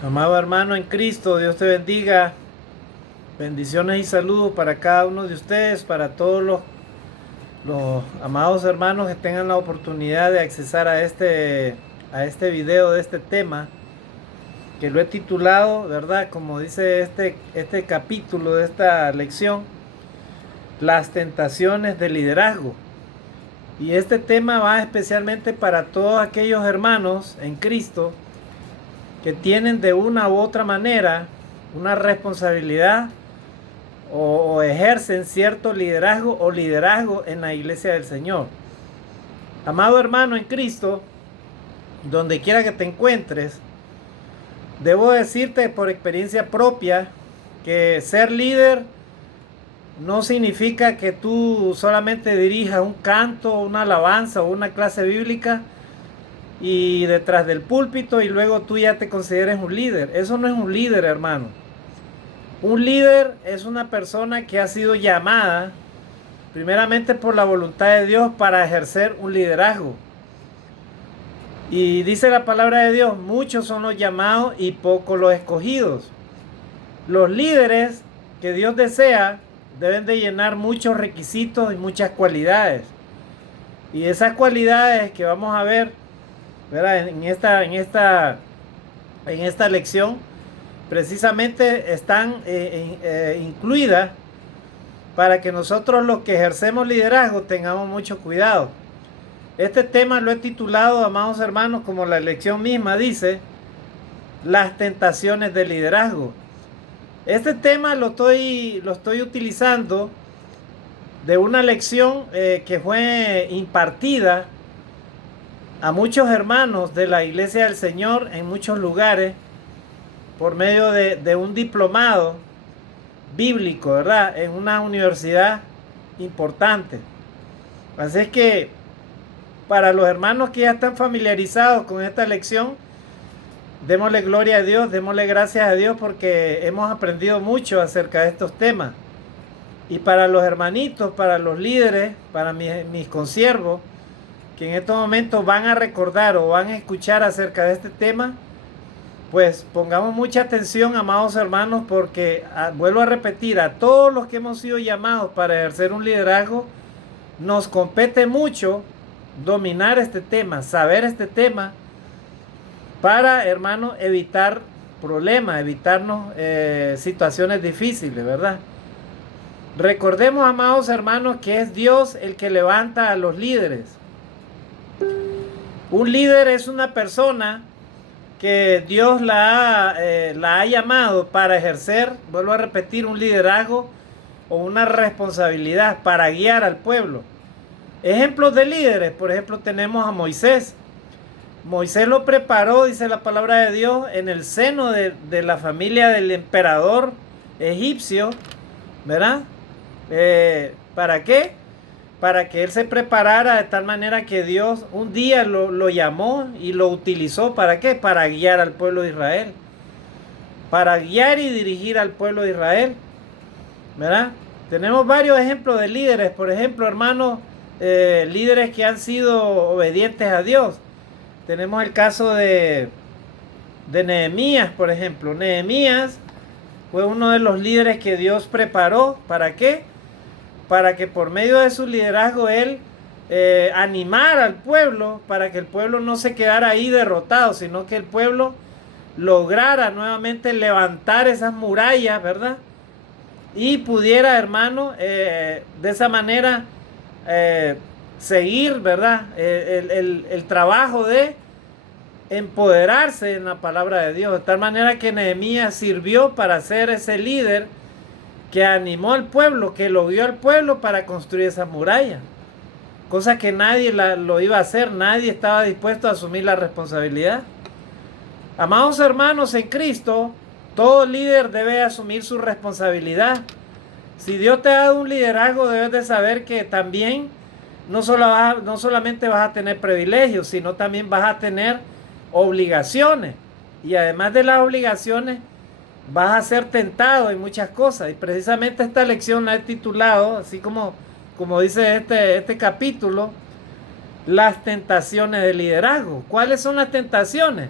Amado hermano en Cristo, Dios te bendiga. Bendiciones y saludos para cada uno de ustedes, para todos los amados hermanos que tengan la oportunidad de accesar a este video de este tema, que lo he titulado, ¿verdad? Como dice este capítulo de esta lección, las tentaciones del liderazgo. Y este tema va especialmente para todos aquellos hermanos en Cristo que tienen de una u otra manera una responsabilidad o ejercen cierto liderazgo o liderazgo en la iglesia del Señor. Amado hermano en Cristo, donde quiera que te encuentres, debo decirte por experiencia propia que ser líder no significa que tú solamente dirijas un canto, una alabanza o una clase bíblica y detrás del púlpito y luego tú ya te consideres un líder. Eso no es un líder, hermano. Un líder es una persona que ha sido llamada primeramente por la voluntad de Dios para ejercer un liderazgo. Y dice la palabra de Dios, muchos son los llamados y pocos los escogidos. Los líderes que Dios desea deben de llenar muchos requisitos y muchas cualidades. Y esas cualidades que vamos a ver, ¿verdad? En esta lección, precisamente están incluidas para que nosotros los que ejercemos liderazgo tengamos mucho cuidado. Este tema lo he titulado, amados hermanos, como la lección misma dice, las tentaciones del liderazgo. Este tema lo estoy utilizando de una lección que fue impartida a muchos hermanos de la Iglesia del Señor en muchos lugares por medio de un diplomado bíblico, ¿verdad? En una universidad importante. Así es que para los hermanos que ya están familiarizados con esta lección, démosle gloria a Dios, démosle gracias a Dios porque hemos aprendido mucho acerca de estos temas. Y para los hermanitos, para los líderes, para mis consiervos, que en estos momentos van a recordar o van a escuchar acerca de este tema, pues pongamos mucha atención, amados hermanos, porque vuelvo a repetir, a todos los que hemos sido llamados para ejercer un liderazgo, nos compete mucho dominar este tema, saber este tema, para, hermanos, evitar problemas, evitarnos situaciones difíciles, ¿verdad? Recordemos, amados hermanos, que es Dios el que levanta a los líderes. Un líder es una persona que Dios la ha llamado para ejercer, vuelvo a repetir, un liderazgo o una responsabilidad para guiar al pueblo. Ejemplos de líderes, por ejemplo, tenemos a Moisés. Moisés lo preparó, dice la palabra de Dios, en el seno de la familia del emperador egipcio, ¿verdad? ¿Para qué? Para que él se preparara de tal manera que Dios un día lo llamó y lo utilizó. ¿Para qué? Para guiar al pueblo de Israel. Para guiar y dirigir al pueblo de Israel, ¿verdad? Tenemos varios ejemplos de líderes. Por ejemplo, hermanos, líderes que han sido obedientes a Dios. Tenemos el caso de Nehemías, por ejemplo. Nehemías fue uno de los líderes que Dios preparó. ¿Para qué? Para que por medio de su liderazgo él animara al pueblo, para que el pueblo no se quedara ahí derrotado, sino que el pueblo lograra nuevamente levantar esas murallas, ¿verdad? Y pudiera, hermano, de esa manera seguir, ¿verdad? El trabajo de empoderarse en la palabra de Dios, de tal manera que Nehemías sirvió para ser ese líder que animó al pueblo, que lo guió al pueblo para construir esa muralla. Cosa que nadie lo iba a hacer, nadie estaba dispuesto a asumir la responsabilidad. Amados hermanos en Cristo, todo líder debe asumir su responsabilidad. Si Dios te ha dado un liderazgo, debes de saber que también no solamente vas a tener privilegios, sino también vas a tener obligaciones. Y además de las obligaciones, vas a ser tentado en muchas cosas. Y precisamente esta lección la he titulado, así como dice este capítulo, las tentaciones del liderazgo. ¿Cuáles son las tentaciones?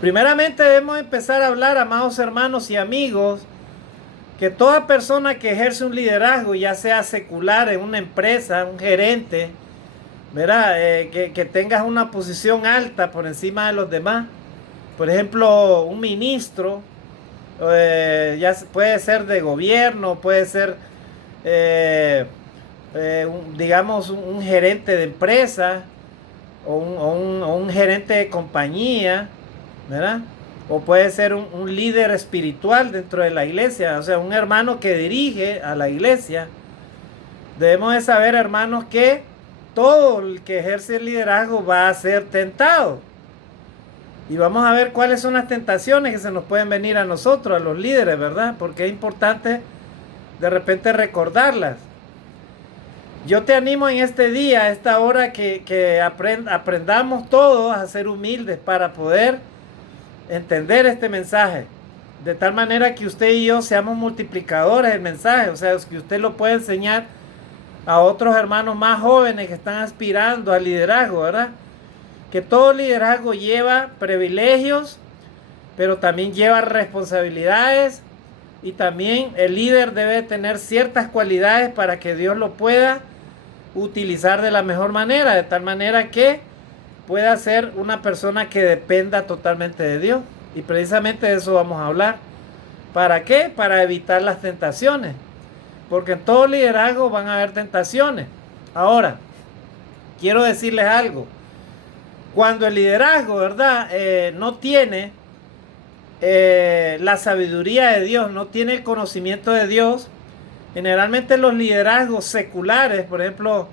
Primeramente debemos empezar a hablar, amados hermanos y amigos, que toda persona que ejerce un liderazgo, ya sea secular en una empresa, un gerente, ¿verdad? Que tengas una posición alta por encima de los demás. Por ejemplo, un ministro, ya puede ser de gobierno, puede ser, digamos, un gerente de empresa o un gerente de compañía, ¿verdad? O puede ser un líder espiritual dentro de la iglesia, o sea, un hermano que dirige a la iglesia. Debemos de saber, hermanos, que todo el que ejerce el liderazgo va a ser tentado. Y vamos a ver cuáles son las tentaciones que se nos pueden venir a nosotros, a los líderes, ¿verdad? Porque es importante de repente recordarlas. Yo te animo en este día, a esta hora, que aprendamos todos a ser humildes para poder entender este mensaje. De tal manera que usted y yo seamos multiplicadores del mensaje. O sea, que usted lo pueda enseñar a otros hermanos más jóvenes que están aspirando al liderazgo, ¿verdad? Que todo liderazgo lleva privilegios, pero también lleva responsabilidades, y también el líder debe tener ciertas cualidades para que Dios lo pueda utilizar de la mejor manera, de tal manera que pueda ser una persona que dependa totalmente de Dios. Y precisamente de eso vamos a hablar. ¿Para qué? Para evitar las tentaciones. Porque en todo liderazgo van a haber tentaciones. Ahora, quiero decirles algo. Cuando el liderazgo, ¿verdad? No tiene la sabiduría de Dios, no tiene el conocimiento de Dios, generalmente los liderazgos seculares, por ejemplo,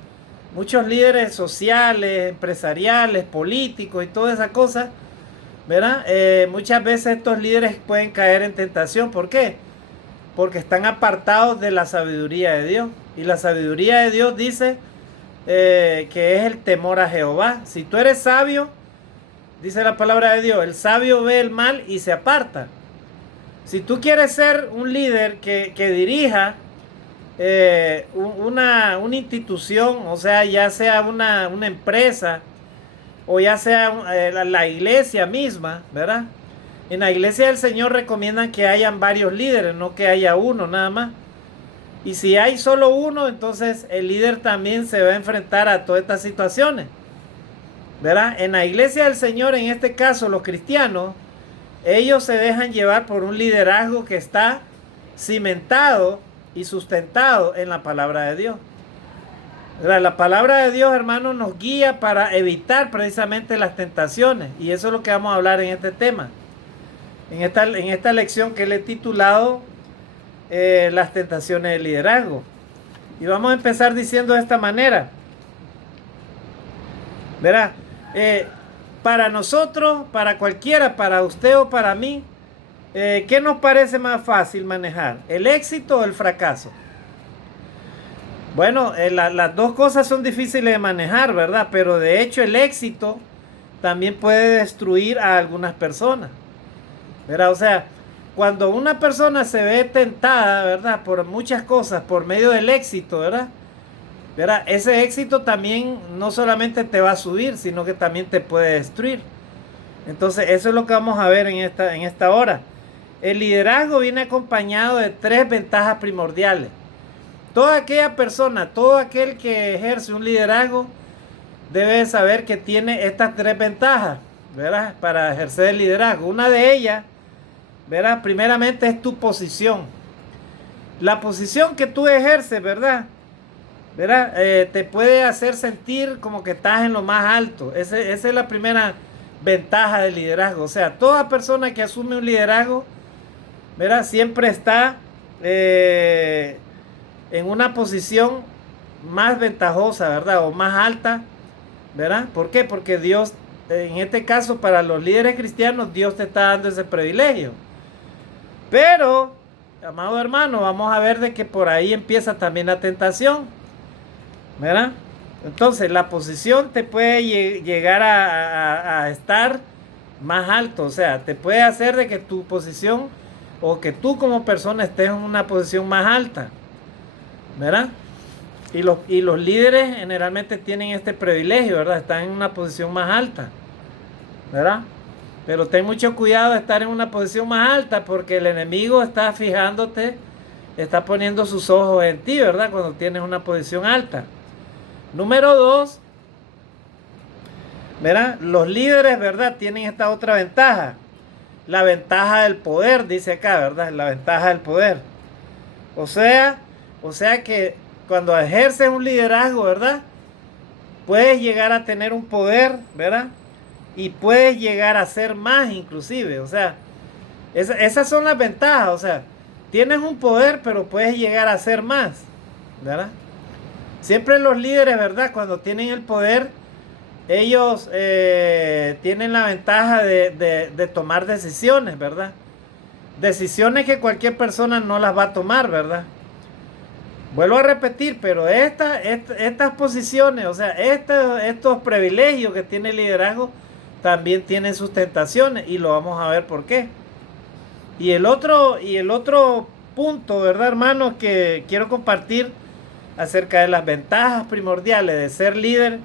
muchos líderes sociales, empresariales, políticos y todas esas cosas, ¿verdad? Muchas veces estos líderes pueden caer en tentación. ¿Por qué? Porque están apartados de la sabiduría de Dios. Y la sabiduría de Dios dice que es el temor a Jehová. Si tú eres sabio, dice la palabra de Dios, el sabio ve el mal y se aparta. Si tú quieres ser un líder que dirija una institución, o sea, ya sea una empresa, o ya sea la iglesia misma, ¿verdad? En la iglesia del Señor recomiendan que hayan varios líderes, no que haya uno nada más. Y si hay solo uno, entonces el líder también se va a enfrentar a todas estas situaciones, ¿verdad? En la iglesia del Señor, en este caso los cristianos, ellos se dejan llevar por un liderazgo que está cimentado y sustentado en la palabra de Dios. La palabra de Dios, hermanos, nos guía para evitar precisamente las tentaciones. Y eso es lo que vamos a hablar en este tema. En esta lección que le he titulado las tentaciones del liderazgo. Y vamos a empezar diciendo de esta manera. Verá, para nosotros, para cualquiera, para usted o para mí, ¿qué nos parece más fácil manejar? ¿El éxito o el fracaso? Bueno, las dos cosas son difíciles de manejar, ¿verdad? Pero de hecho el éxito también puede destruir a algunas personas, ¿verdad? O sea, cuando una persona se ve tentada, ¿verdad? Por muchas cosas, por medio del éxito, ¿verdad? ¿Verdad? Ese éxito también no solamente te va a subir, sino que también te puede destruir. Entonces, eso es lo que vamos a ver en esta hora. El liderazgo viene acompañado de 3 ventajas primordiales. Toda aquella persona, todo aquel que ejerce un liderazgo debe saber que tiene estas 3 ventajas, ¿verdad? Para ejercer el liderazgo. Una de ellas, ¿verdad? Primeramente es tu posición. La posición que tú ejerces, ¿verdad? ¿Verdad? Te puede hacer sentir como que estás en lo más alto. Esa es la primera ventaja del liderazgo. O sea, toda persona que asume un liderazgo, ¿verdad? Siempre está en una posición más ventajosa, ¿verdad? O más alta, ¿verdad? ¿Por qué? Porque Dios, en este caso para los líderes cristianos, Dios te está dando ese privilegio. Pero, amado hermano, vamos a ver de que por ahí empieza también la tentación, ¿verdad? Entonces, la posición te puede llegar a estar más alto, o sea, te puede hacer de que tu posición o que tú como persona estés en una posición más alta, ¿verdad? Y los líderes generalmente tienen este privilegio, ¿verdad? Están en una posición más alta, ¿verdad? Pero ten mucho cuidado de estar en una posición más alta porque el enemigo está fijándote, está poniendo sus ojos en ti, ¿verdad? Cuando tienes una posición alta. Número 2, ¿verdad? Los líderes, ¿verdad? Tienen esta otra ventaja. La ventaja del poder, dice acá, ¿verdad? La ventaja del poder. O sea que cuando ejerces un liderazgo, ¿verdad? Puedes llegar a tener un poder, ¿verdad? Y puedes llegar a ser más inclusive. O sea, esas son las ventajas. O sea, tienes un poder, pero puedes llegar a ser más, ¿verdad? Siempre los líderes, ¿verdad? Cuando tienen el poder, ellos tienen la ventaja de tomar decisiones, ¿verdad? Decisiones que cualquier persona no las va a tomar, ¿verdad? Vuelvo a repetir, pero estas posiciones, o sea, estos privilegios que tiene el liderazgo, también tienen sus tentaciones y lo vamos a ver por qué. Y el otro punto, ¿verdad, hermano? Que quiero compartir acerca de las ventajas primordiales de ser líder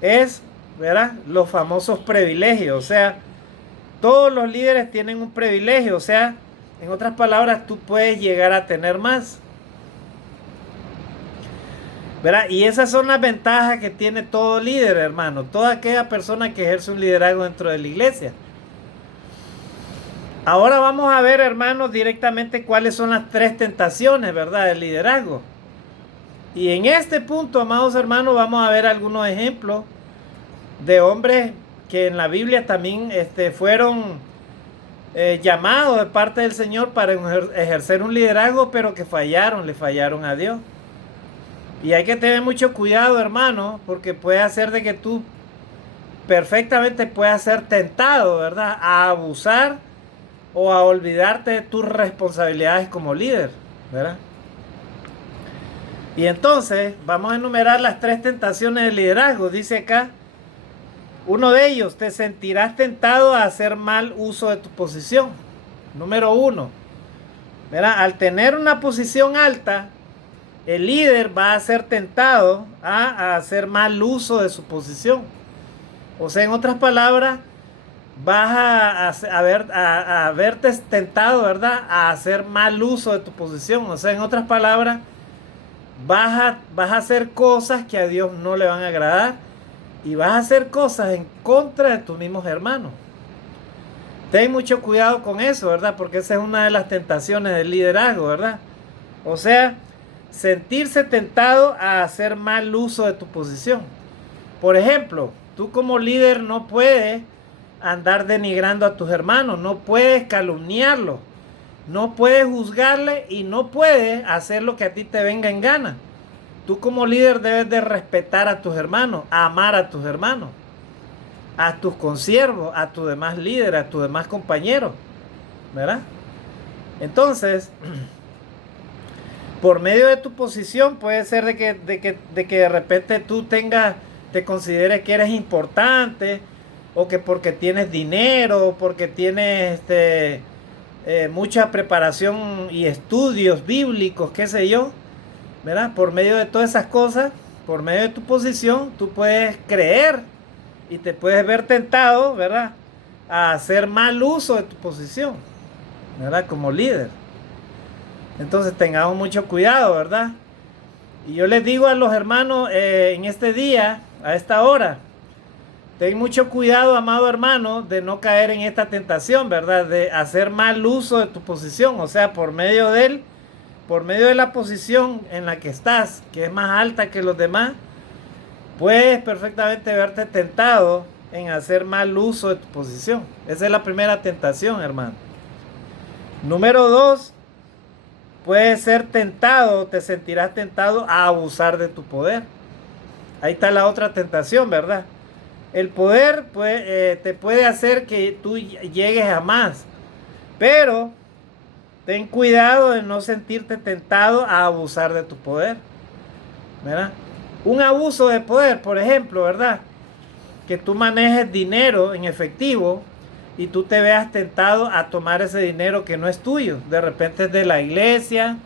es, ¿verdad? Los famosos privilegios. O sea, todos los líderes tienen un privilegio. O sea, en otras palabras, tú puedes llegar a tener más, ¿verdad? Y esas son las ventajas que tiene todo líder, hermano. Toda aquella persona que ejerce un liderazgo dentro de la iglesia. Ahora vamos a ver, hermanos, directamente cuáles son las 3 tentaciones, ¿verdad? Del liderazgo. Y en este punto, amados hermanos, vamos a ver algunos ejemplos de hombres que en la Biblia también fueron llamados de parte del Señor para ejercer un liderazgo, pero que le fallaron a Dios. Y hay que tener mucho cuidado, hermano, porque puede hacer de que tú perfectamente puedas ser tentado, ¿verdad? A abusar o a olvidarte de tus responsabilidades como líder, ¿verdad? Y entonces vamos a enumerar las 3 tentaciones del liderazgo. Dice acá, uno de ellos, te sentirás tentado a hacer mal uso de tu posición. Número 1, ¿verdad? Al tener una posición alta, el líder va a ser tentado a hacer mal uso de su posición. O sea, en otras palabras, vas a verte tentado, ¿verdad? A hacer mal uso de tu posición. O sea, en otras palabras, vas a hacer cosas que a Dios no le van a agradar y vas a hacer cosas en contra de tus mismos hermanos. Ten mucho cuidado con eso, ¿verdad? Porque esa es una de las tentaciones del liderazgo, ¿verdad? O sea, sentirse tentado a hacer mal uso de tu posición. Por ejemplo, tú como líder no puedes andar denigrando a tus hermanos, no puedes calumniarlos, no puedes juzgarle y no puedes hacer lo que a ti te venga en gana. Tú como líder debes de respetar a tus hermanos, amar a tus hermanos, a tus consiervos, a tus demás líderes, a tus demás compañeros, ¿verdad? Entonces, por medio de tu posición puede ser de que de repente tú te consideres que eres importante, o que porque tienes dinero, porque tienes mucha preparación y estudios bíblicos, qué sé yo, ¿verdad? Por medio de todas esas cosas, por medio de tu posición, tú puedes creer y te puedes ver tentado, ¿verdad? A hacer mal uso de tu posición, ¿verdad? Como líder. Entonces tengamos mucho cuidado, ¿verdad? Y yo les digo a los hermanos en este día, a esta hora, ten mucho cuidado, amado hermano, de no caer en esta tentación, ¿verdad? De hacer mal uso de tu posición, o sea, por medio de la posición en la que estás, que es más alta que los demás, puedes perfectamente verte tentado en hacer mal uso de tu posición. Esa es la primera tentación, hermano. Número 2, puedes ser tentado, te sentirás tentado a abusar de tu poder. Ahí está la otra tentación, ¿verdad? El poder te puede hacer que tú llegues a más, pero ten cuidado de no sentirte tentado a abusar de tu poder, ¿verdad? Un abuso de poder, por ejemplo, ¿verdad? Que tú manejes dinero en efectivo y tú te veas tentado a tomar ese dinero que no es tuyo. De repente es de la iglesia,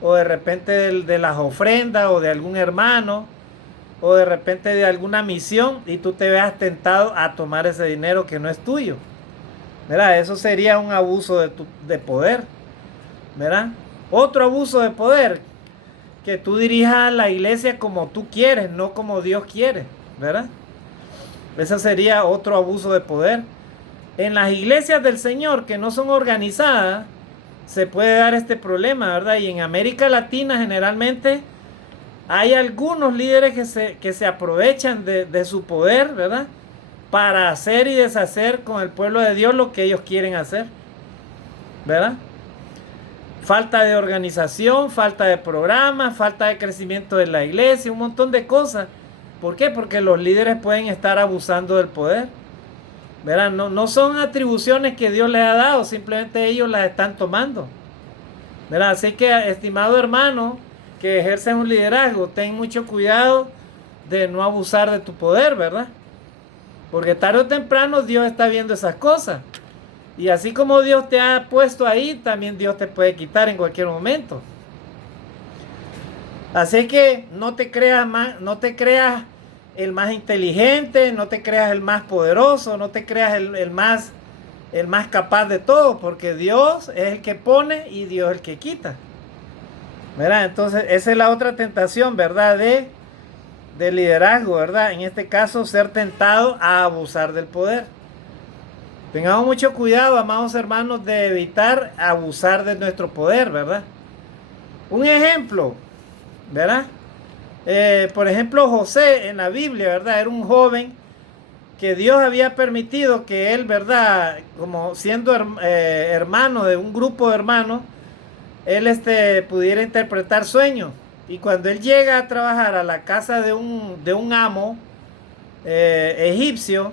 o de repente de las ofrendas, o de algún hermano, o de repente de alguna misión, y tú te veas tentado a tomar ese dinero que no es tuyo, ¿verdad? Eso sería un abuso de poder, ¿verdad? Otro abuso de poder, que tú dirijas la iglesia como tú quieres, no como Dios quiere, ¿verdad? Ese sería otro abuso de poder. En las iglesias del Señor que no son organizadas, se puede dar este problema, ¿verdad? Y en América Latina generalmente hay algunos líderes que se aprovechan de su poder, ¿verdad? Para hacer y deshacer con el pueblo de Dios lo que ellos quieren hacer, ¿verdad? Falta de organización, falta de programas, falta de crecimiento de la iglesia, un montón de cosas. ¿Por qué? Porque los líderes pueden estar abusando del poder, ¿verdad? No son atribuciones que Dios les ha dado, simplemente ellos las están tomando, ¿verdad? Así que, estimado hermano, que ejerces un liderazgo, ten mucho cuidado de no abusar de tu poder, ¿verdad? Porque tarde o temprano Dios está viendo esas cosas. Y así como Dios te ha puesto ahí, también Dios te puede quitar en cualquier momento. Así que no te creas el más inteligente, no te creas el más poderoso, no te creas el más capaz de todo, porque Dios es el que pone y Dios es el que quita, ¿verdad? Entonces esa es la otra tentación, ¿verdad? De liderazgo, ¿verdad? En este caso, ser tentado a abusar del poder. Tengamos mucho cuidado, amados hermanos, de evitar abusar de nuestro poder, ¿verdad? Un ejemplo, ¿verdad? Por ejemplo, José en la Biblia, ¿verdad? Era un joven que Dios había permitido que él, ¿verdad? Como siendo hermano de un grupo de hermanos, él pudiera interpretar sueños. Y cuando él llega a trabajar a la casa de un amo egipcio,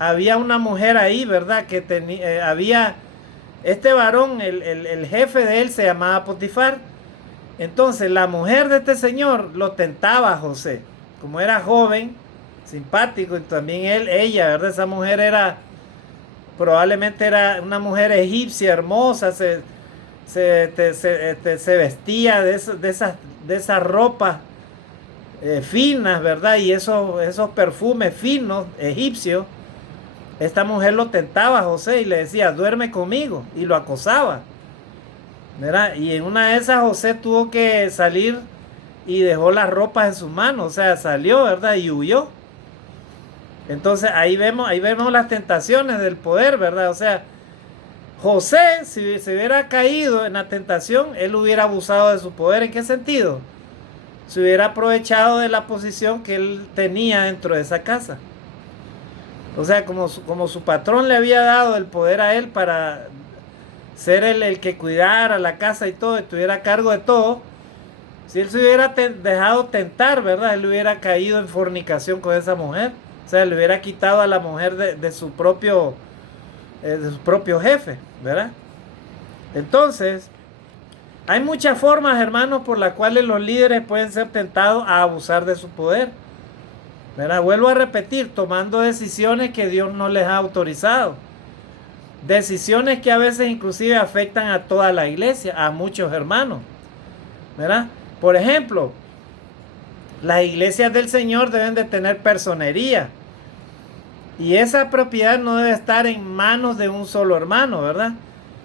había una mujer ahí, ¿verdad? Que había este varón, el jefe de él se llamaba Potifar. Entonces la mujer de este señor lo tentaba a José. Como era joven, simpático, y también ella, ¿verdad? Esa mujer probablemente era una mujer egipcia hermosa, se vestía de esas ropas finas, ¿verdad? Y esos perfumes finos egipcios. Esta mujer lo tentaba a José y le decía, duerme conmigo, y lo acosaba, ¿verdad? Y en una de esas José tuvo que salir y dejó las ropas en sus manos, o sea, salió, ¿verdad? Y huyó. Entonces ahí vemos las tentaciones del poder, ¿verdad? O sea, José, si se hubiera caído en la tentación, él hubiera abusado de su poder. ¿En qué sentido? Se hubiera aprovechado de la posición que él tenía dentro de esa casa. O sea, como su patrón le había dado el poder a él para ser el que cuidara la casa y todo, estuviera a cargo de todo. Si él se hubiera dejado tentar, ¿verdad? Él hubiera caído en fornicación con esa mujer. O sea, le hubiera quitado a la mujer de su propio jefe, ¿verdad? Entonces, hay muchas formas, hermanos, por las cuales los líderes pueden ser tentados a abusar de su poder, ¿verdad? Vuelvo a repetir, tomando decisiones que Dios no les ha autorizado. Decisiones que a veces inclusive afectan a toda la iglesia, a muchos hermanos, ¿verdad? Por ejemplo, las iglesias del Señor deben de tener personería. Y esa propiedad no debe estar en manos de un solo hermano, ¿verdad?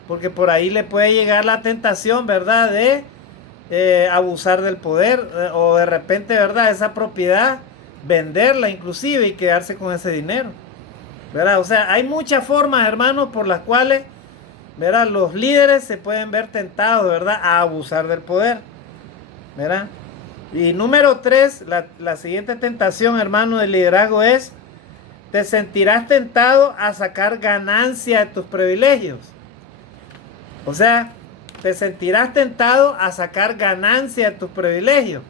Porque por ahí le puede llegar la tentación, ¿verdad? De abusar del poder o de repente, ¿verdad? Esa propiedad, venderla inclusive y quedarse con ese dinero, ¿verdad? O sea, hay muchas formas, hermanos, por las cuales, ¿verdad? Los líderes se pueden ver tentados, ¿verdad? A abusar del poder, ¿verdad? Y número 3, la siguiente tentación, hermano, del liderazgo es: te sentirás tentado a sacar ganancia de tus privilegios. O sea, te sentirás tentado a sacar ganancia de tus privilegios.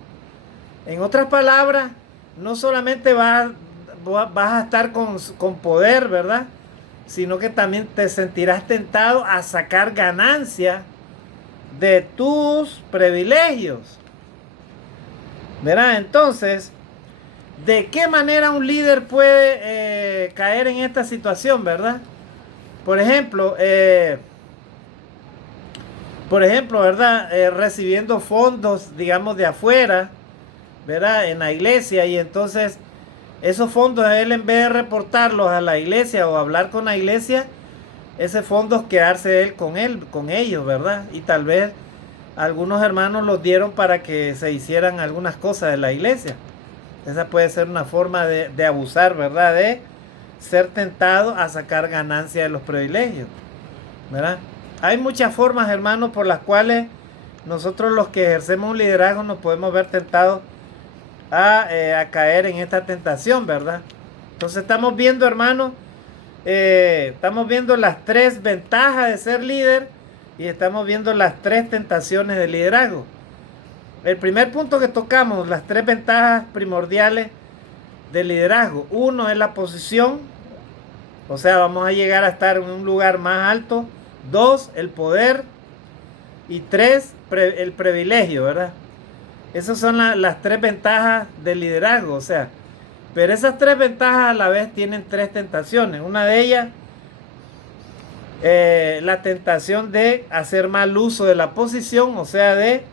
En otras palabras, no solamente vas a estar con poder, ¿verdad? Sino que también te sentirás tentado a sacar ganancia de tus privilegios, ¿verdad? Entonces, ¿de qué manera un líder puede caer en esta situación, verdad? Por ejemplo, ¿verdad? Recibiendo fondos, digamos, de afuera, ¿verdad? En la iglesia, y entonces esos fondos él, en vez de reportarlos a la iglesia o hablar con la iglesia, ese fondo quedarse él, con ellos, ¿verdad? Y tal vez algunos hermanos los dieron para que se hicieran algunas cosas de la iglesia. Esa puede ser una forma de abusar, ¿verdad? De ser tentado a sacar ganancia de los privilegios, ¿verdad? Hay muchas formas, hermanos, por las cuales nosotros los que ejercemos un liderazgo nos podemos ver tentados a caer en esta tentación, ¿verdad? Entonces estamos viendo, hermanos, estamos viendo las 3 ventajas de ser líder y estamos viendo las 3 tentaciones de liderazgo. El primer punto que tocamos, las 3 ventajas primordiales del liderazgo. 1 es la posición, o sea, vamos a llegar a estar en un lugar más alto. 2, el poder. Y 3, el privilegio, ¿verdad? Esas son las 3 ventajas del liderazgo, o sea, pero esas 3 ventajas a la vez tienen 3 tentaciones. Una de ellas, la tentación de hacer mal uso de la posición, o sea, de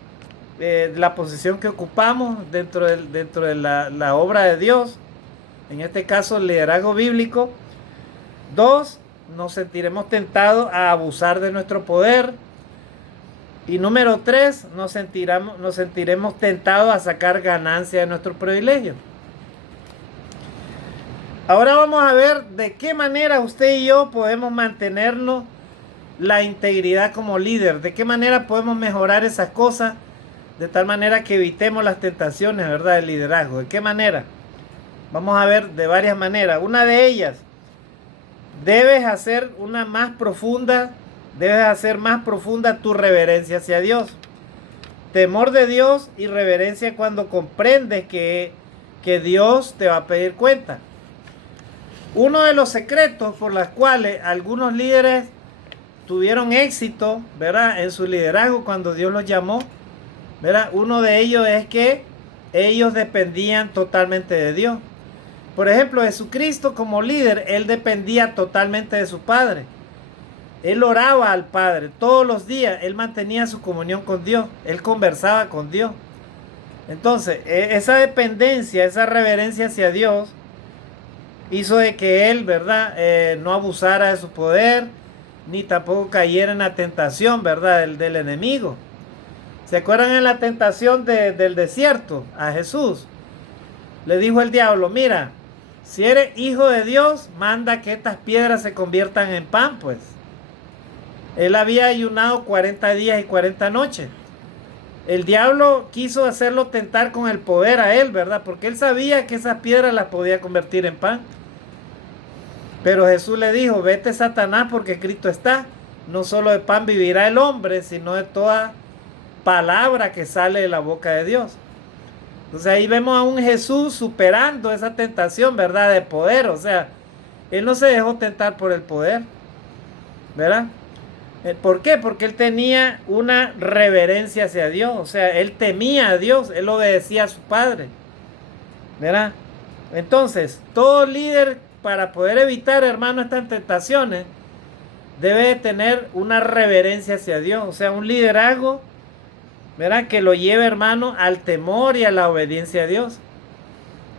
la posición que ocupamos dentro de la obra de Dios, en este caso el liderazgo bíblico. 2, nos sentiremos tentados a abusar de nuestro poder. Y número 3, nos sentiremos tentados a sacar ganancia de nuestro privilegio. Ahora vamos a ver de qué manera usted y yo podemos mantenernos la integridad como líder. De qué manera podemos mejorar esas cosas de tal manera que evitemos las tentaciones, ¿verdad?, del liderazgo. ¿De qué manera? Vamos a ver de varias maneras. Una de ellas, debes hacer más profunda tu reverencia hacia Dios. Temor de Dios y reverencia cuando comprendes que Dios te va a pedir cuenta. Uno de los secretos por los cuales algunos líderes tuvieron éxito, ¿verdad?, en su liderazgo cuando Dios los llamó, ¿verdad? Uno de ellos es que ellos dependían totalmente de Dios. Por ejemplo, Jesucristo como líder, él dependía totalmente de su Padre. Él oraba al Padre todos los días, él mantenía su comunión con Dios, él conversaba con Dios. Entonces, esa dependencia, esa reverencia hacia Dios, hizo de que él, ¿verdad?, no abusara de su poder, ni tampoco cayera en la tentación, ¿verdad?, del enemigo. ¿Se acuerdan en la tentación del desierto a Jesús? Le dijo el diablo, mira, si eres hijo de Dios, manda que estas piedras se conviertan en pan, pues. Él había ayunado 40 días y 40 noches. El diablo quiso hacerlo tentar con el poder a él, ¿verdad? Porque él sabía que esas piedras las podía convertir en pan. Pero Jesús le dijo, vete Satanás, porque escrito está, no solo de pan vivirá el hombre, sino de toda palabra que sale de la boca de Dios. Entonces ahí vemos a un Jesús superando esa tentación, ¿verdad?, de poder. O sea, él no se dejó tentar por el poder, ¿verdad? ¿Por qué? Porque él tenía una reverencia hacia Dios. O sea, él temía a Dios, él obedecía a su Padre, ¿verdad? Entonces, todo líder, para poder evitar, hermano, estas tentaciones, debe tener una reverencia hacia Dios. O sea, un liderazgo, ¿verdad?, que lo lleve, hermano, al temor y a la obediencia a Dios.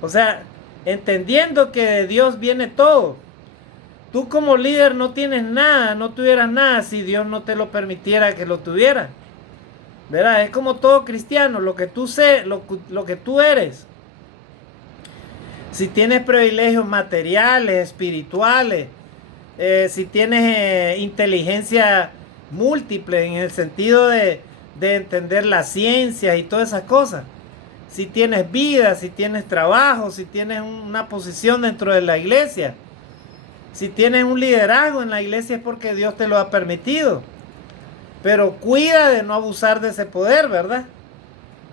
O sea, entendiendo que de Dios viene todo. Tú como líder no tienes nada, no tuvieras nada si Dios no te lo permitiera que lo tuviera, ¿verdad? Es como todo cristiano, lo que tú lo que tú eres. Si tienes privilegios materiales, espirituales, si tienes inteligencia múltiple en el sentido de entender la ciencia y todas esas cosas. Si tienes vida, si tienes trabajo, si tienes una posición dentro de la iglesia. Si tienes un liderazgo en la iglesia es porque Dios te lo ha permitido. Pero cuida de no abusar de ese poder, ¿verdad?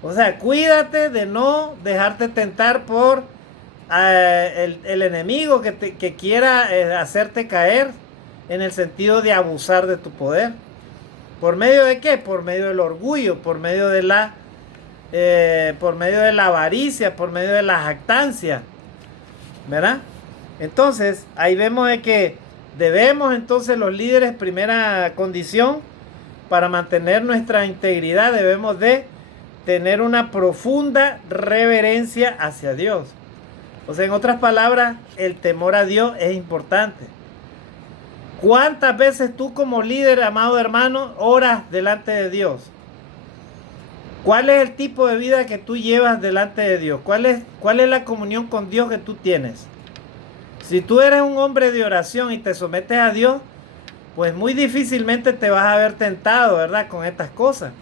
O sea, cuídate de no dejarte tentar por el enemigo que quiera hacerte caer en el sentido de abusar de tu poder. ¿Por medio de qué? Por medio del orgullo, por medio de la avaricia, por medio de la jactancia, ¿verdad? Entonces, ahí vemos de que debemos, entonces, los líderes, primera condición para mantener nuestra integridad, debemos de tener una profunda reverencia hacia Dios. O sea, en otras palabras, el temor a Dios es importante. ¿Cuántas veces tú como líder, amado hermano, oras delante de Dios? ¿Cuál es el tipo de vida que tú llevas delante de Dios? ¿Cuál es la comunión con Dios que tú tienes? Si tú eres un hombre de oración y te sometes a Dios, pues muy difícilmente te vas a ver tentado, ¿verdad? Con estas cosas.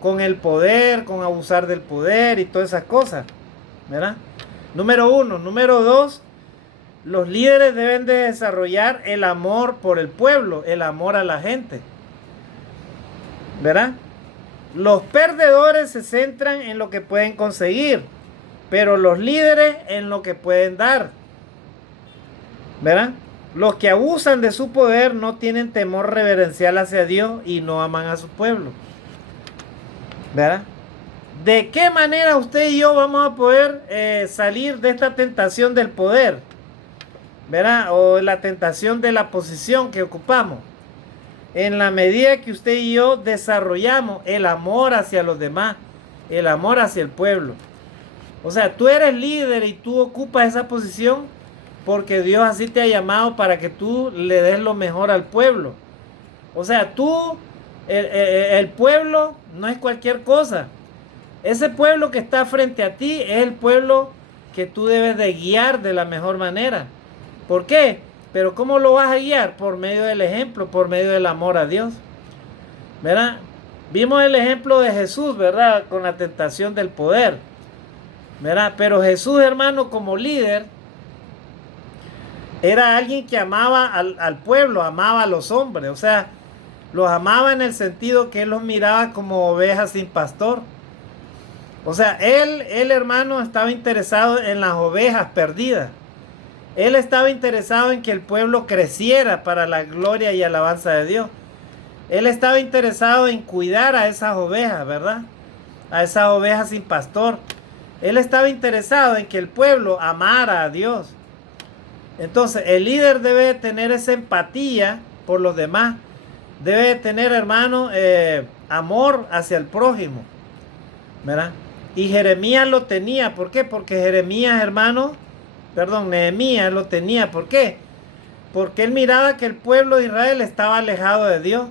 Con el poder, con abusar del poder y todas esas cosas, ¿verdad? Número uno. Número dos, los líderes deben de desarrollar el amor por el pueblo, el amor a la gente, ¿verdad? Los perdedores se centran en lo que pueden conseguir, pero los líderes en lo que pueden dar, ¿verdad? Los que abusan de su poder no tienen temor reverencial hacia Dios y no aman a su pueblo, ¿verdad? ¿De qué manera usted y yo vamos a poder salir de esta tentación del poder, ¿verdad? O la tentación de la posición que ocupamos? En la medida que usted y yo desarrollamos el amor hacia los demás, el amor hacia el pueblo. O sea, tú eres líder y tú ocupas esa posición porque Dios así te ha llamado para que tú le des lo mejor al pueblo. O sea, el pueblo no es cualquier cosa. Ese pueblo que está frente a ti es el pueblo que tú debes de guiar de la mejor manera. ¿Por qué? Pero ¿cómo lo vas a guiar? Por medio del ejemplo, por medio del amor a Dios, ¿verdad? Vimos el ejemplo de Jesús, ¿verdad? Con la tentación del poder, ¿verdad? Pero Jesús, hermano, como líder, era alguien que amaba al pueblo, amaba a los hombres. O sea, los amaba en el sentido que él los miraba como ovejas sin pastor. O sea, él, hermano, estaba interesado en las ovejas perdidas. Él estaba interesado en que el pueblo creciera para la gloria y alabanza de Dios. Él estaba interesado en cuidar a esas ovejas, ¿verdad? A esas ovejas sin pastor. Él estaba interesado en que el pueblo amara a Dios. Entonces, el líder debe tener esa empatía por los demás. Debe tener, hermano, amor hacia el prójimo, ¿verdad? Y Jeremías lo tenía. ¿Por qué? Porque Nehemías lo tenía. ¿Por qué? Porque él miraba que el pueblo de Israel estaba alejado de Dios.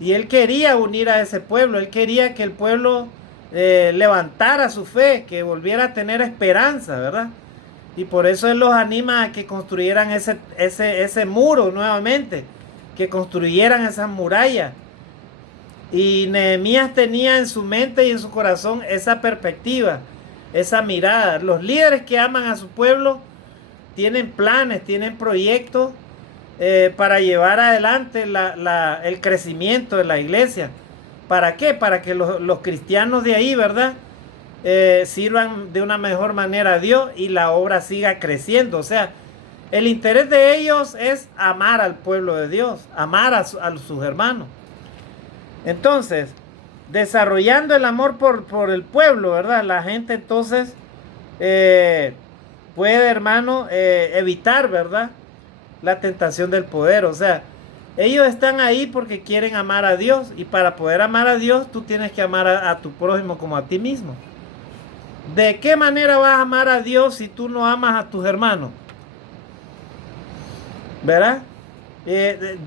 Y él quería unir a ese pueblo. Él quería que el pueblo levantara su fe, que volviera a tener esperanza, ¿verdad? Y por eso él los anima a que construyeran ese muro nuevamente. Que construyeran esas murallas. Y Nehemías tenía en su mente y en su corazón esa perspectiva, esa mirada. Los líderes que aman a su pueblo tienen planes, tienen proyectos para llevar adelante el crecimiento de la iglesia. ¿Para qué? Para que los cristianos de ahí, ¿verdad? Sirvan de una mejor manera a Dios y la obra siga creciendo. O sea, el interés de ellos es amar al pueblo de Dios, amar a sus hermanos. Entonces, desarrollando el amor por el pueblo, ¿verdad? La gente entonces puede, hermano, evitar, ¿verdad? La tentación del poder. O sea, ellos están ahí porque quieren amar a Dios. Y para poder amar a Dios, tú tienes que amar a tu prójimo como a ti mismo. ¿De qué manera vas a amar a Dios si tú no amas a tus hermanos? ¿Verdad?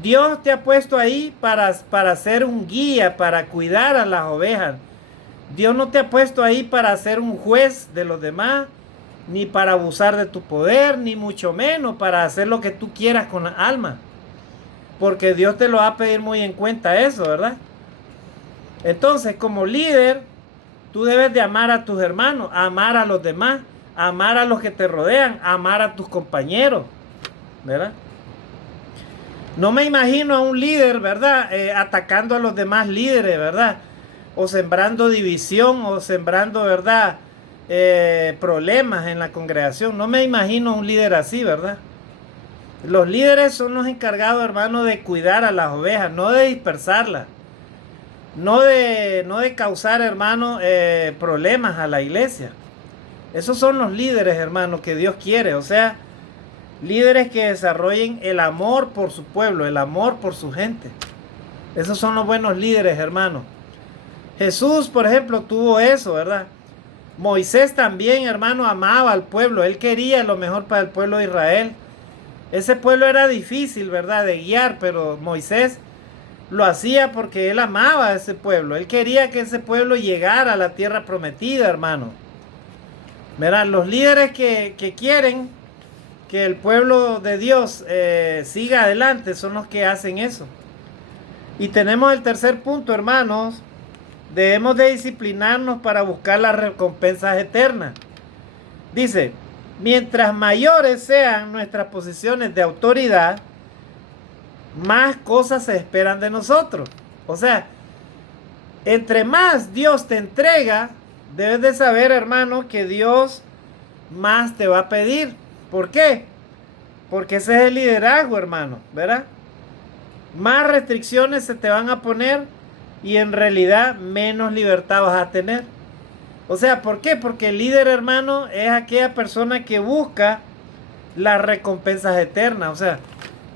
Dios te ha puesto ahí para ser un guía, para cuidar a las ovejas. Dios no te ha puesto ahí para ser un juez de los demás, ni para abusar de tu poder, ni mucho menos para hacer lo que tú quieras con la alma. Porque Dios te lo va a pedir muy en cuenta eso, ¿verdad? Entonces, como líder, tú debes de amar a tus hermanos, amar a los demás, amar a los que te rodean, amar a tus compañeros, ¿verdad? No me imagino a un líder, ¿verdad? Atacando a los demás líderes, ¿verdad? O sembrando división, o sembrando, ¿verdad? Problemas en la congregación. No me imagino a un líder así, ¿verdad? Los líderes son los encargados, hermano, de cuidar a las ovejas, no de dispersarlas. No de causar, hermano, problemas a la iglesia. Esos son los líderes, hermano, que Dios quiere. O sea, líderes que desarrollen el amor por su pueblo, el amor por su gente. Esos son los buenos líderes, hermano. Jesús, por ejemplo, tuvo eso, ¿verdad? Moisés también, hermano, amaba al pueblo. Él quería lo mejor para el pueblo de Israel. Ese pueblo era difícil, ¿verdad?, de guiar, pero Moisés lo hacía porque él amaba a ese pueblo. Él quería que ese pueblo llegara a la tierra prometida, hermano. Verán, los líderes que quieren que el pueblo de Dios siga adelante son los que hacen eso. Y tenemos el tercer punto, hermanos. Debemos de disciplinarnos para buscar las recompensas eternas. Dice, mientras mayores sean nuestras posiciones de autoridad, más cosas se esperan de nosotros. O sea, entre más Dios te entrega, debes de saber, hermano, que Dios más te va a pedir. ¿Por qué? Porque ese es el liderazgo, hermano, ¿verdad? Más restricciones se te van a poner y en realidad menos libertad vas a tener. O sea, ¿por qué? Porque el líder, hermano, es aquella persona que busca las recompensas eternas. O sea,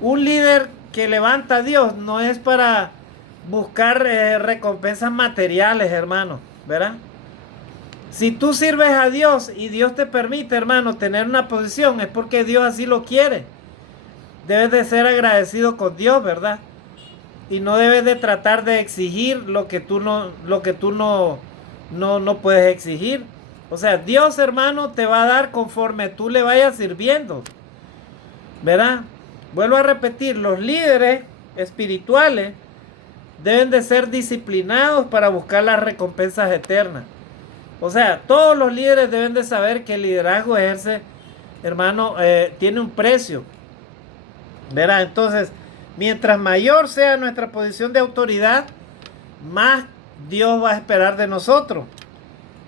un líder que levanta a Dios no es para buscar recompensas materiales, hermano, ¿verdad? Si tú sirves a Dios y Dios te permite, hermano, tener una posición, es porque Dios así lo quiere. Debes de ser agradecido con Dios, ¿verdad? Y no debes de tratar de exigir lo que tú no puedes exigir. O sea, Dios, hermano, te va a dar conforme tú le vayas sirviendo, ¿verdad? Vuelvo a repetir, los líderes espirituales deben de ser disciplinados para buscar las recompensas eternas. O sea, todos los líderes deben de saber que el liderazgo ejerce, hermano, tiene un precio, ¿verdad? Entonces, mientras mayor sea nuestra posición de autoridad, más Dios va a esperar de nosotros,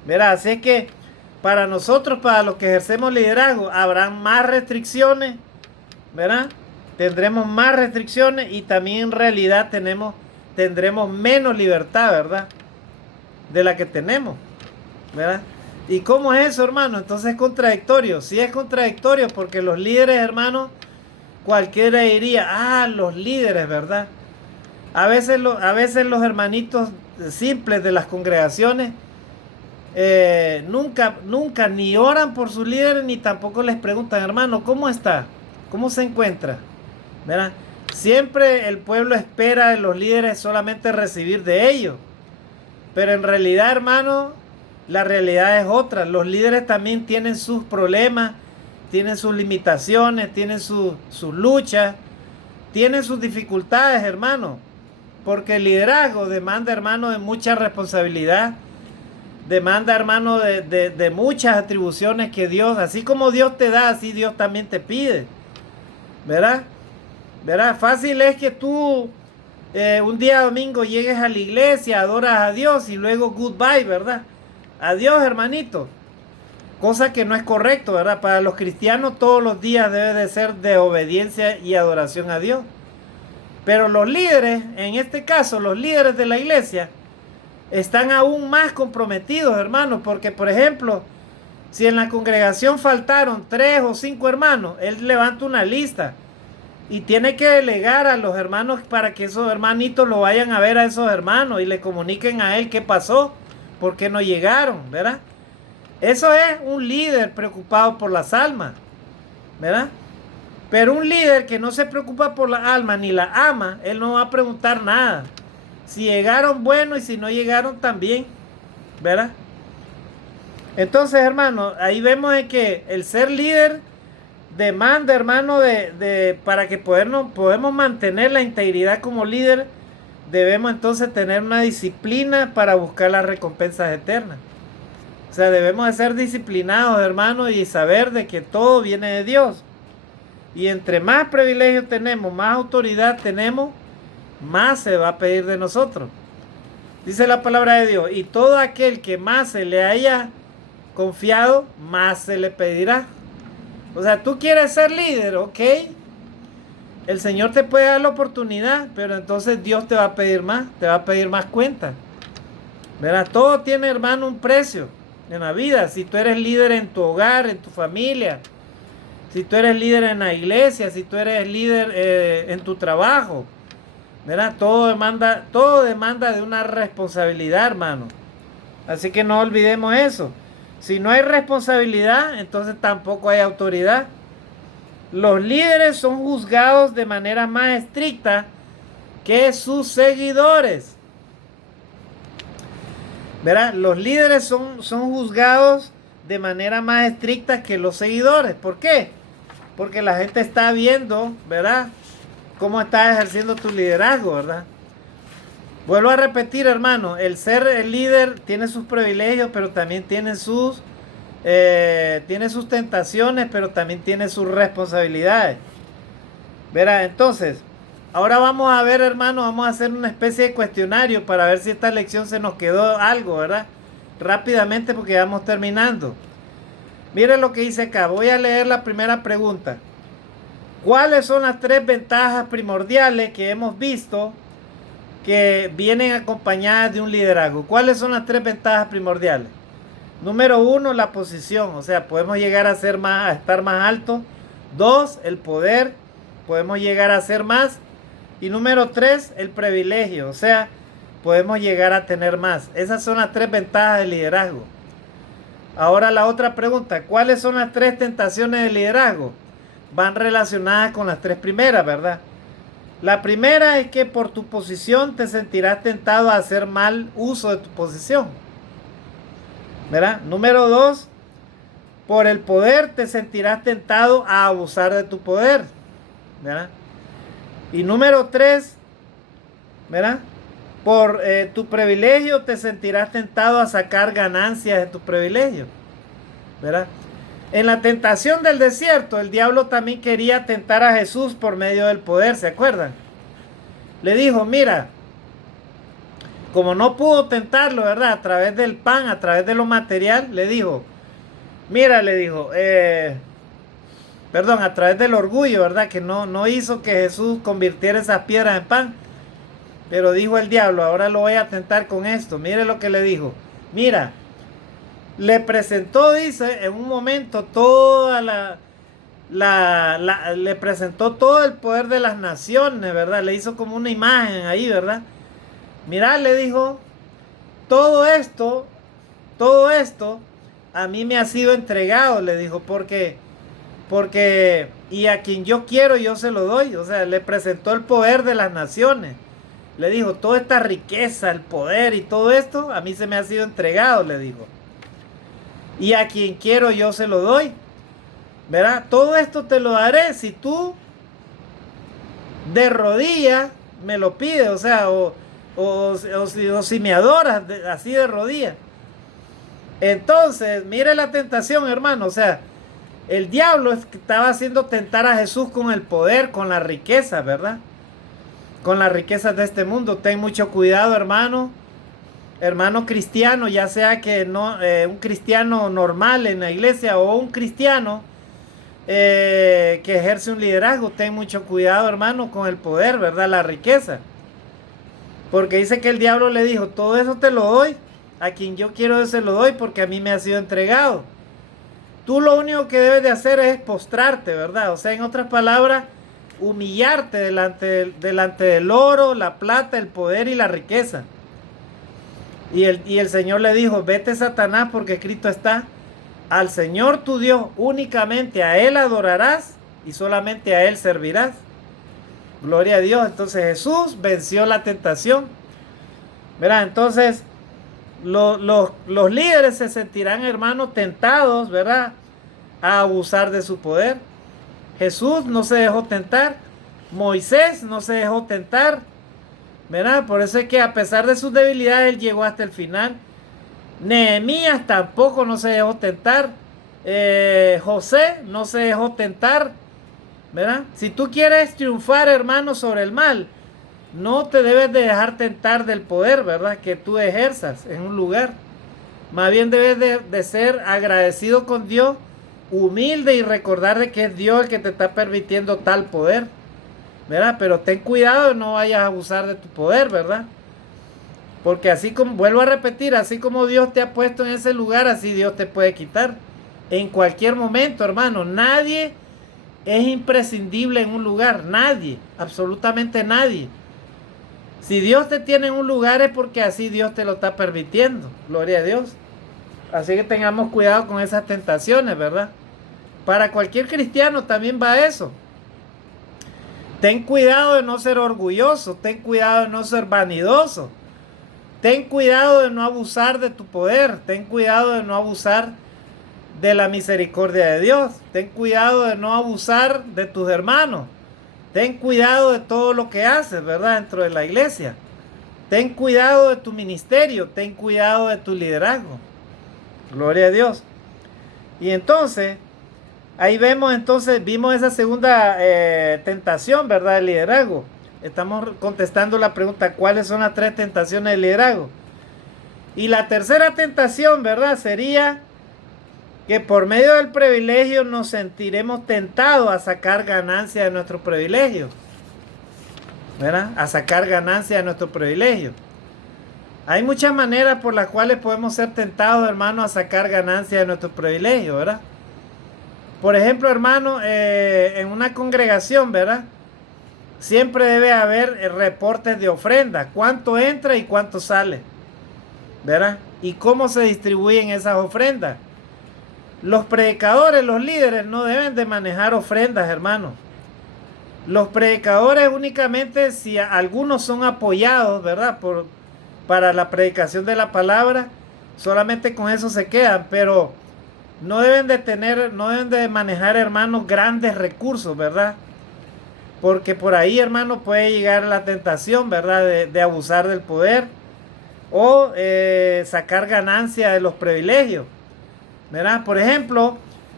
¿verdad? Así es que para nosotros, para los que ejercemos liderazgo, habrán más restricciones, ¿verdad? Tendremos más restricciones y también en realidad tendremos menos libertad, ¿verdad?, de la que tenemos, ¿verdad? ¿Y cómo es eso, hermano? Entonces es contradictorio. Sí es contradictorio porque los líderes, hermano, cualquiera diría, los líderes, ¿verdad? A veces los hermanitos simples de las congregaciones nunca ni oran por sus líderes ni tampoco les preguntan, hermano, ¿cómo está? ¿Cómo se encuentra? ¿Verdad? Siempre el pueblo espera de los líderes solamente recibir de ellos. Pero en realidad, hermano, la realidad es otra. Los líderes también tienen sus problemas, tienen sus limitaciones, tienen sus luchas, tienen sus dificultades, hermano. Porque el liderazgo demanda, hermano, de mucha responsabilidad. Demanda, hermano, de muchas atribuciones que Dios, así como Dios te da, así Dios también te pide. ¿Verdad? ¿Verdad? Fácil es que tú un día domingo llegues a la iglesia, adoras a Dios y luego goodbye, ¿verdad? Adiós, hermanito. Cosa que no es correcto, ¿verdad? Para los cristianos todos los días debe de ser de obediencia y adoración a Dios. Pero los líderes, en este caso, los líderes de la iglesia, están aún más comprometidos, hermanos, porque, por ejemplo, si en la congregación faltaron 3 o 5 hermanos, él levanta una lista y tiene que delegar a los hermanos para que esos hermanitos lo vayan a ver a esos hermanos y le comuniquen a él qué pasó, por qué no llegaron, ¿verdad? Eso es un líder preocupado por las almas, ¿verdad? Pero un líder que no se preocupa por la alma ni la ama, él no va a preguntar nada. Si llegaron, bueno, y si no llegaron también, ¿verdad? Entonces, hermano, ahí vemos que el ser líder demanda, hermano, para que podemos mantener la integridad como líder, debemos entonces tener una disciplina para buscar las recompensas eternas. O sea, debemos de ser disciplinados, hermano, y saber de que todo viene de Dios. Y entre más privilegios tenemos, más autoridad tenemos, más se va a pedir de nosotros. Dice la palabra de Dios, y todo aquel que más se le haya confiado, más se le pedirá. O sea, tú quieres ser líder, ok. El Señor te puede dar la oportunidad, pero entonces Dios te va a pedir más cuentas. ¿Verdad? Todo tiene, hermano, un precio en la vida. Si tú eres líder en tu hogar, en tu familia, si tú eres líder en la iglesia, si tú eres líder en tu trabajo, ¿verdad? Todo demanda de una responsabilidad, hermano. Así que no olvidemos eso. Si no hay responsabilidad, entonces tampoco hay autoridad. Los líderes son juzgados de manera más estricta que sus seguidores. ¿Verdad? Los líderes son juzgados de manera más estricta que los seguidores. ¿Por qué? Porque la gente está viendo, ¿verdad?, cómo estás ejerciendo tu liderazgo, ¿verdad? Vuelvo a repetir, hermano, el ser el líder tiene sus privilegios, pero también tiene sus tentaciones, pero también tiene sus responsabilidades. ¿Verdad? Entonces, ahora vamos a ver, hermano, vamos a hacer una especie de cuestionario para ver si esta lección se nos quedó algo, ¿verdad? Rápidamente, porque ya vamos terminando. Miren lo que dice acá. Voy a leer la primera pregunta. ¿Cuáles son las 3 ventajas primordiales que hemos visto que vienen acompañadas de un liderazgo? ¿Cuáles son las 3 ventajas primordiales? Número 1, la posición. O sea, podemos llegar a estar más alto. 2, el poder. Podemos llegar a ser más. Y número 3, el privilegio. O sea, podemos llegar a tener más. Esas son las 3 ventajas del liderazgo. Ahora la otra pregunta. ¿Cuáles son las 3 tentaciones del liderazgo? Van relacionadas con las 3 primeras, ¿verdad? La primera es que por tu posición te sentirás tentado a hacer mal uso de tu posición, ¿verdad? Número 2, por el poder te sentirás tentado a abusar de tu poder, ¿verdad? Y número 3, ¿verdad?, por tu privilegio te sentirás tentado a sacar ganancias de tu privilegio, ¿verdad? En la tentación del desierto, el diablo también quería tentar a Jesús por medio del poder, ¿se acuerdan? Le dijo, mira, como no pudo tentarlo, ¿verdad?, a través del pan, a través de lo material, le dijo, mira, le dijo, a través del orgullo, ¿verdad?, que no hizo que Jesús convirtiera esas piedras en pan. Pero dijo el diablo, ahora lo voy a tentar con esto. Mire lo que le dijo. Mira, le presentó, dice, en un momento toda le presentó todo el poder de las naciones, ¿verdad? Le hizo como una imagen ahí, ¿verdad? Mira, le dijo, todo esto a mí me ha sido entregado, le dijo, porque y a quien yo quiero yo se lo doy. O sea, le presentó el poder de las naciones. Le dijo, toda esta riqueza, el poder y todo esto, a mí se me ha sido entregado, le dijo. Y a quien quiero yo se lo doy. ¿Verdad? Todo esto te lo daré si tú de rodillas me lo pides. O sea, o si me adoras así de rodillas. Entonces, mire la tentación, hermano. O sea, el diablo estaba haciendo tentar a Jesús con el poder, con la riqueza, ¿verdad? Con las riquezas de este mundo. Ten mucho cuidado, hermano cristiano, ya sea que no un cristiano normal en la iglesia o un cristiano que ejerce un liderazgo. Ten mucho cuidado, hermano, con el poder, ¿verdad?, la riqueza, porque dice que el diablo le dijo, todo eso te lo doy, a quien yo quiero se lo doy, porque a mí me ha sido entregado. Tú lo único que debes de hacer es postrarte, ¿verdad? O sea, en otras palabras, humillarte delante del oro, la plata, el poder y la riqueza. Y el Señor le dijo, vete, Satanás, porque escrito está, al Señor tu Dios únicamente a Él adorarás y solamente a Él servirás. Gloria a Dios. Entonces Jesús venció la tentación, ¿verdad? Entonces los líderes se sentirán, hermanos, tentados, ¿verdad?, a abusar de su poder. Jesús no se dejó tentar. Moisés no se dejó tentar, ¿verdad? Por eso es que a pesar de sus debilidades, él llegó hasta el final. Nehemías tampoco no se dejó tentar. José no se dejó tentar, ¿verdad? Si tú quieres triunfar, hermano, sobre el mal, no te debes de dejar tentar del poder, ¿verdad?, que tú ejerzas en un lugar. Más bien debes de ser agradecido con Dios, humilde, y recordar de que es Dios el que te está permitiendo tal poder, ¿verdad? Pero ten cuidado, no vayas a abusar de tu poder, ¿verdad? Porque así como, vuelvo a repetir, así como Dios te ha puesto en ese lugar, así Dios te puede quitar en cualquier momento, hermano. Nadie es imprescindible en un lugar, nadie, absolutamente nadie. Si Dios te tiene en un lugar es porque así Dios te lo está permitiendo. Gloria a Dios. Así que tengamos cuidado con esas tentaciones, ¿verdad? Para cualquier cristiano también va eso. Ten cuidado de no ser orgulloso, ten cuidado de no ser vanidoso, ten cuidado de no abusar de tu poder, ten cuidado de no abusar de la misericordia de Dios, ten cuidado de no abusar de tus hermanos, ten cuidado de todo lo que haces, ¿verdad? Dentro de la iglesia, ten cuidado de tu ministerio, ten cuidado de tu liderazgo. Gloria a Dios. Y entonces, ahí vimos esa segunda tentación, ¿verdad? El liderazgo. Estamos contestando la pregunta, ¿cuáles son las 3 tentaciones del liderazgo? Y la tercera tentación, ¿verdad? Sería que por medio del privilegio nos sentiremos tentados a sacar ganancia de nuestro privilegio, ¿verdad? A sacar ganancia de nuestro privilegio. Hay muchas maneras por las cuales podemos ser tentados, hermano, a sacar ganancia de nuestro privilegio, ¿verdad? Por ejemplo, hermano, en una congregación, ¿verdad? Siempre debe haber reportes de ofrenda. Cuánto entra y cuánto sale, ¿verdad? Y cómo se distribuyen esas ofrendas. Los predicadores, los líderes, no deben de manejar ofrendas, hermano. Los predicadores únicamente, si algunos son apoyados, ¿verdad? Para la predicación de la palabra, solamente con eso se quedan, pero no deben de manejar, hermanos, grandes recursos, ¿verdad? Porque por ahí, hermano, puede llegar la tentación, ¿verdad? De abusar del poder o sacar ganancia de los privilegios, ¿verdad? Por ejemplo,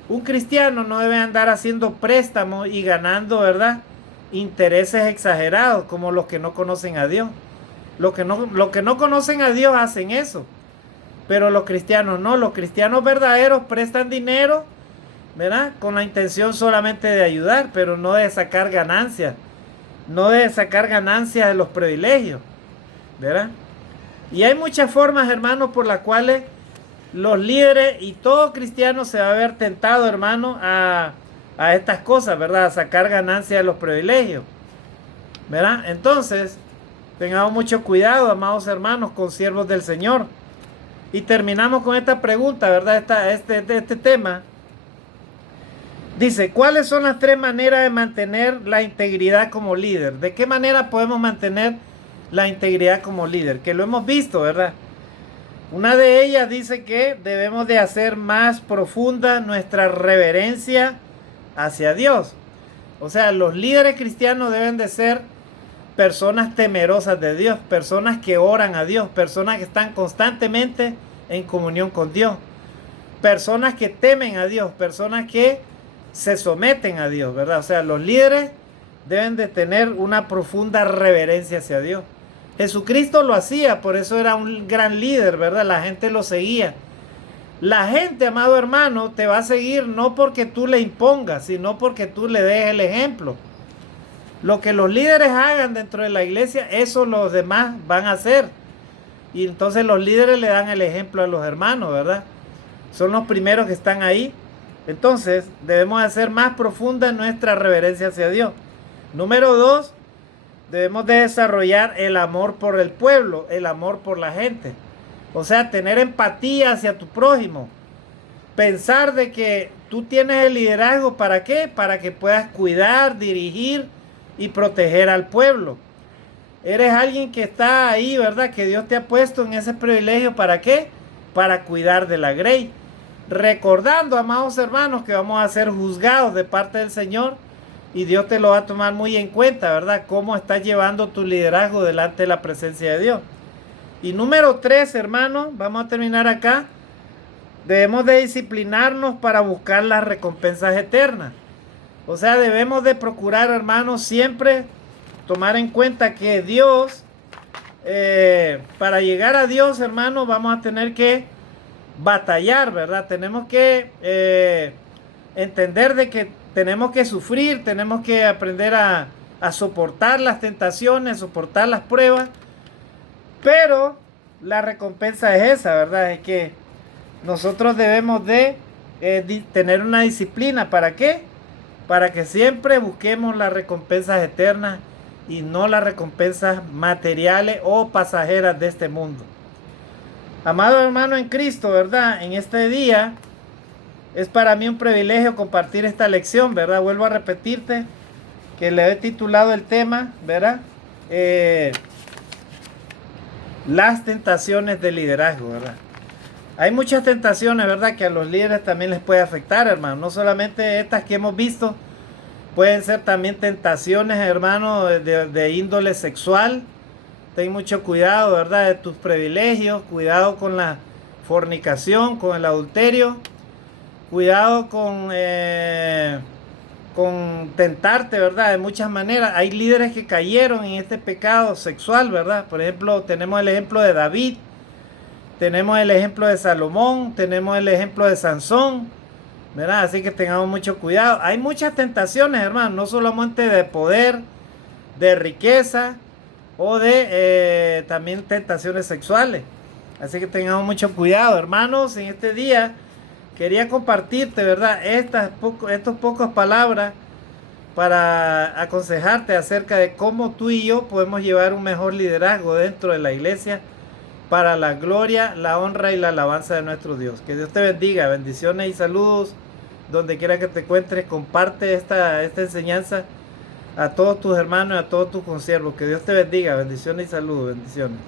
un cristiano no debe andar haciendo préstamos y ganando, ¿verdad? Intereses exagerados como los que no conocen a Dios. Los que no conocen a Dios hacen eso. Pero los cristianos no, los cristianos verdaderos prestan dinero, ¿verdad? Con la intención solamente de ayudar, pero no de sacar ganancias. No de sacar ganancias de los privilegios, ¿verdad? Y hay muchas formas, hermanos, por las cuales los líderes y todo cristiano se va a ver tentado, hermano, a estas cosas, ¿verdad? A sacar ganancias de los privilegios, ¿verdad? Entonces, tengamos mucho cuidado, amados hermanos, consiervos del Señor. Y terminamos con esta pregunta, ¿verdad? Este tema. Dice, ¿cuáles son las 3 maneras de mantener la integridad como líder? ¿De qué manera podemos mantener la integridad como líder? Que lo hemos visto, ¿verdad? Una de ellas dice que debemos de hacer más profunda nuestra reverencia hacia Dios. O sea, los líderes cristianos deben de ser personas temerosas de Dios, personas que oran a Dios, personas que están constantemente en comunión con Dios, personas que temen a Dios, personas que se someten a Dios, ¿verdad? O sea, los líderes deben de tener una profunda reverencia hacia Dios. Jesucristo lo hacía, por eso era un gran líder, ¿verdad? La gente lo seguía. La gente, amado hermano, te va a seguir no porque tú le impongas, sino porque tú le des el ejemplo. Lo que los líderes hagan dentro de la iglesia, eso los demás van a hacer. Y entonces los líderes le dan el ejemplo a los hermanos, ¿verdad? Son los primeros que están ahí. Entonces debemos hacer más profunda nuestra reverencia hacia Dios. Número 2, debemos de desarrollar el amor por el pueblo, el amor por la gente. O sea, tener empatía hacia tu prójimo. Pensar de que tú tienes el liderazgo, ¿para qué? Para que puedas cuidar, dirigir y proteger al pueblo. Eres alguien que está ahí, ¿verdad? Que Dios te ha puesto en ese privilegio, ¿para qué? Para cuidar de la grey. Recordando, amados hermanos, que vamos a ser juzgados de parte del Señor y Dios te lo va a tomar muy en cuenta, ¿verdad? Cómo estás llevando tu liderazgo delante de la presencia de Dios. Y número 3, hermanos, vamos a terminar acá. Debemos de disciplinarnos para buscar las recompensas eternas. O sea, debemos de procurar, hermanos, siempre tomar en cuenta que Dios, para llegar a Dios, hermanos, vamos a tener que batallar, ¿verdad? Tenemos que entender de que tenemos que sufrir, tenemos que aprender a soportar las tentaciones, soportar las pruebas, pero la recompensa es esa, ¿verdad? Es que nosotros debemos de tener una disciplina. ¿Para qué? Para que siempre busquemos las recompensas eternas y no las recompensas materiales o pasajeras de este mundo. Amado hermano en Cristo, ¿verdad? En este día Es para mí un privilegio compartir esta lección, ¿verdad? Vuelvo a repetirte que le he titulado el tema, ¿verdad? Las tentaciones del liderazgo, ¿verdad? Hay muchas tentaciones, ¿verdad? Que a los líderes también les puede afectar, hermano. No solamente estas que hemos visto, pueden ser también tentaciones, hermano, de índole sexual. Ten mucho cuidado, ¿verdad? De tus privilegios. Cuidado con la fornicación, con el adulterio. Cuidado con tentarte, ¿verdad? De muchas maneras. Hay líderes que cayeron en este pecado sexual, ¿verdad? Por ejemplo, tenemos el ejemplo de David. Tenemos el ejemplo de Salomón. Tenemos el ejemplo de Sansón, ¿verdad? Así que tengamos mucho cuidado. Hay muchas tentaciones, hermano. No solamente de poder, de riqueza o de también tentaciones sexuales. Así que tengamos mucho cuidado, hermanos. En este día quería compartirte, ¿verdad? Estas pocas palabras para aconsejarte acerca de cómo tú y yo podemos llevar un mejor liderazgo dentro de la iglesia para la gloria, la honra y la alabanza de nuestro Dios. Que Dios te bendiga. Bendiciones y saludos donde quiera que te encuentres. Comparte esta enseñanza a todos tus hermanos y a todos tus consiervos. Que Dios te bendiga. Bendiciones y saludos. Bendiciones.